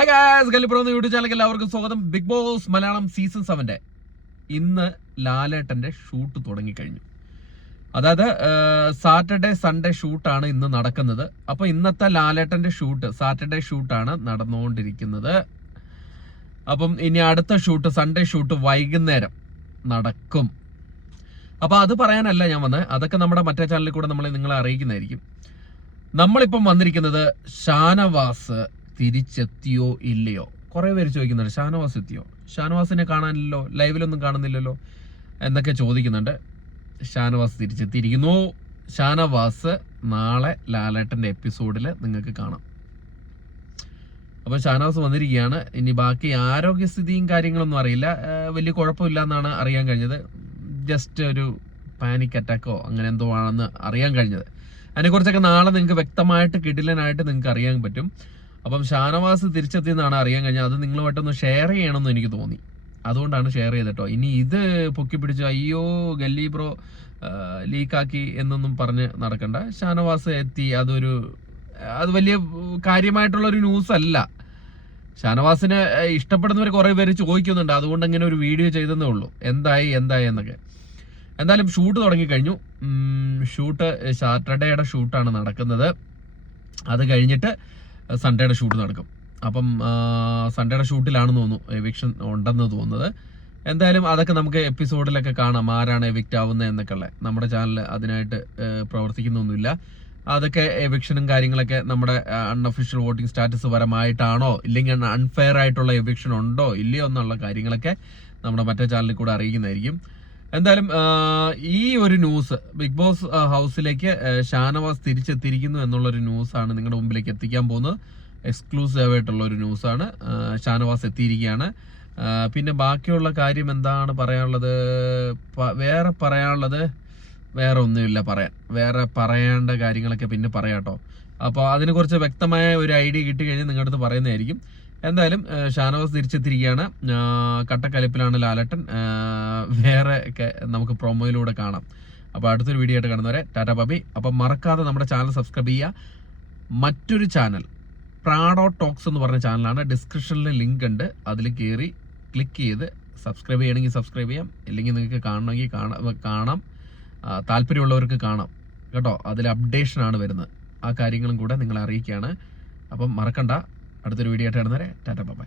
Hi guys, ഗല്ലിപ്രോ YouTube ചാനലിലേക്ക് എല്ലാവർക്കും സ്വാഗതം. ബിഗ് ബോസ് മലയാളം സീസൺ 7 ഇന്ന് ലാലേട്ടന്റെ ഷൂട്ട് തുടങ്ങിക്കഴിഞ്ഞു. അതായത് സാറ്റർഡേ സൺഡേ ഷൂട്ടാണ് ഇന്ന് നടക്കുന്നത്. അപ്പൊ ഇന്നത്തെ ലാലേട്ടന്റെ ഷൂട്ട് സാറ്റർഡേ ഷൂട്ടാണ് നടന്നുകൊണ്ടിരിക്കുന്നത്. അപ്പം ഇനി അടുത്ത ഷൂട്ട് സൺഡേ ഷൂട്ട് വൈകുന്നേരം നടക്കും. അപ്പൊ അത് പറയാനല്ല ഞാൻ വന്നത്, അതൊക്കെ നമ്മുടെ മറ്റേ ചാനലിൽ കൂടെ നിങ്ങളെ അറിയിക്കുന്നതായിരിക്കും. നമ്മളിപ്പം വന്നിരിക്കുന്നത് ഷാനവാസ് തിരിച്ചെത്തിയോ ഇല്ലയോ. കുറെ പേര് ചോദിക്കുന്നുണ്ട്, ഷാനവാസ് എത്തിയോ, ഷാനവാസിനെ കാണാനില്ലല്ലോ, ലൈവിലൊന്നും കാണുന്നില്ലല്ലോ എന്നൊക്കെ ചോദിക്കുന്നുണ്ട്. ഷാനവാസ് തിരിച്ചെത്തിയിരിക്കുന്നു. ഷാനവാസ് നാളെ ലാലേട്ടന്റെ എപ്പിസോഡിൽ നിങ്ങൾക്ക് കാണാം. അപ്പൊ ഷാനവാസ് വന്നിരിക്കുകയാണ്. ഇനി ബാക്കി ആരോഗ്യസ്ഥിതിയും കാര്യങ്ങളൊന്നും അറിയില്ല, വലിയ കുഴപ്പമില്ല എന്നാണ് അറിയാൻ കഴിഞ്ഞത്. ജസ്റ്റ് ഒരു പാനിക് അറ്റാക്കോ അങ്ങനെ എന്തോ ആണെന്ന് അറിയാൻ കഴിഞ്ഞത്. അതിനെക്കുറിച്ചൊക്കെ നാളെ നിങ്ങൾക്ക് വ്യക്തമായിട്ട് കിടിലനായിട്ട് നിങ്ങൾക്ക് അറിയാൻ പറ്റും. അപ്പം ഷാനവാസ് തിരിച്ചെത്തിയെന്നാണ് അറിയാൻ കഴിഞ്ഞത്. അത് നിങ്ങളുമായിട്ടൊന്ന് ഷെയർ ചെയ്യണമെന്ന് എനിക്ക് തോന്നി, അതുകൊണ്ടാണ് ഷെയർ ചെയ്തിട്ടോ. ഇനി ഇത് പൊക്കി പിടിച്ച് അയ്യോ ഗല്ലി ബ്രോ ലീക്കാക്കി എന്നൊന്നും പറഞ്ഞ് നടക്കണ്ട. ഷാനവാസ് എത്തി, അത് വലിയ കാര്യമായിട്ടുള്ള ഒരു ന്യൂസ് അല്ല. ഷാനവാസിനെ ഇഷ്ടപ്പെടുന്നവർ കുറെ പേര് ചോദിക്കുന്നുണ്ട്, അതുകൊണ്ട് അങ്ങനെ ഒരു വീഡിയോ ചെയ്തെന്നേ ഉള്ളൂ. എന്തായി എന്നൊക്കെ. എന്തായാലും ഷൂട്ട് തുടങ്ങിക്കഴിഞ്ഞു. ഷൂട്ട് സാറ്റർഡേയുടെ ഷൂട്ടാണ് നടക്കുന്നത്. അത് കഴിഞ്ഞിട്ട് സൺഡേയുടെ ഷൂട്ട് നടക്കും. അപ്പം സൺഡേയുടെ ഷൂട്ടിലാണെന്ന് തോന്നുന്നു എവിക്ഷൻ ഉണ്ടെന്ന് തോന്നുന്നത്. എന്തായാലും അതൊക്കെ നമുക്ക് എപ്പിസോഡിലൊക്കെ കാണാം, ആരാണ് എവിക്റ്റ് ആവുന്നത് എന്നൊക്കെ ഉള്ളത്. നമ്മുടെ ചാനൽ അതിനായിട്ട് പ്രവർത്തിക്കുന്നൊന്നുമില്ല. അതൊക്കെ എവിക്ഷനും കാര്യങ്ങളൊക്കെ നമ്മുടെ അൺഒഫീഷ്യൽ വോട്ടിംഗ് സ്റ്റാറ്റസ് പരമായിട്ടാണോ ഇല്ലെങ്കിൽ അൺഫെയർ ആയിട്ടുള്ള എവിക്ഷൻ ഉണ്ടോ ഇല്ലയോ എന്നുള്ള കാര്യങ്ങളൊക്കെ നമ്മുടെ മറ്റേ ചാനലിൽ കൂടെ അറിയിക്കുന്നതായിരിക്കും. എന്തായാലും ഈ ഒരു ന്യൂസ്, ബിഗ് ബോസ് ഹൗസിലേക്ക് ഷാനവാസ് തിരിച്ചെത്തിയിരിക്കുന്നു എന്നുള്ളൊരു ന്യൂസാണ് നിങ്ങളുടെ മുമ്പിലേക്ക് എത്തിക്കാൻ പോകുന്നത്. എക്സ്ക്ലൂസീവ് ആയിട്ടുള്ള ഒരു ന്യൂസാണ്. ഷാനവാസ് എത്തിയിരിക്കുകയാണ്. പിന്നെ ബാക്കിയുള്ള കാര്യം എന്താണ് പറയാനുള്ളത്? വേറെ ഒന്നുമില്ല പറയാൻ. വേറെ പറയേണ്ട കാര്യങ്ങളൊക്കെ പിന്നെ പറയാട്ടോ. അപ്പോൾ അതിനെ കുറിച്ച് വ്യക്തമായ ഒരു ഐഡിയ കിട്ടി കഴിഞ്ഞാൽ നിങ്ങളുടെ അടുത്ത് പറയുന്നതായിരിക്കും. എന്തായാലും ഷാനവാസ് തിരിച്ചെത്തിയിരിക്കുകയാണ്. കട്ടക്കലിപ്പിലാണ് ലാലേട്ടൻ. വേറെ ഒക്കെ നമുക്ക് പ്രൊമോയിലൂടെ കാണാം. അപ്പോൾ അടുത്തൊരു വീഡിയോ ആയിട്ട് കാണുന്നവരെ ടാറ്റാ ബാബി. അപ്പം മറക്കാതെ നമ്മുടെ ചാനൽ സബ്സ്ക്രൈബ് ചെയ്യുക. മറ്റൊരു ചാനൽ പ്രാഡോ ടോക്സ് എന്ന് പറഞ്ഞ ചാനലാണ്, ഡിസ്ക്രിപ്ഷനിൽ ലിങ്ക് ഉണ്ട്, അതിൽ കയറി ക്ലിക്ക് ചെയ്ത് സബ്സ്ക്രൈബ് ചെയ്യണമെങ്കിൽ സബ്സ്ക്രൈബ് ചെയ്യാം, ഇല്ലെങ്കിൽ നിങ്ങൾക്ക് കാണണമെങ്കിൽ കാണാം. താല്പര്യമുള്ളവർക്ക് കാണാം കേട്ടോ. അതിൽ അപ്ഡേഷനാണ് വരുന്നത്. ആ കാര്യങ്ങളും കൂടെ നിങ്ങളെ അറിയിക്കുകയാണ്. അപ്പം മറക്കണ്ട. അടുത്തൊരു വീഡിയോ ആയിട്ട് കാണുന്നവരെ ടാറ്റാ ബൈ.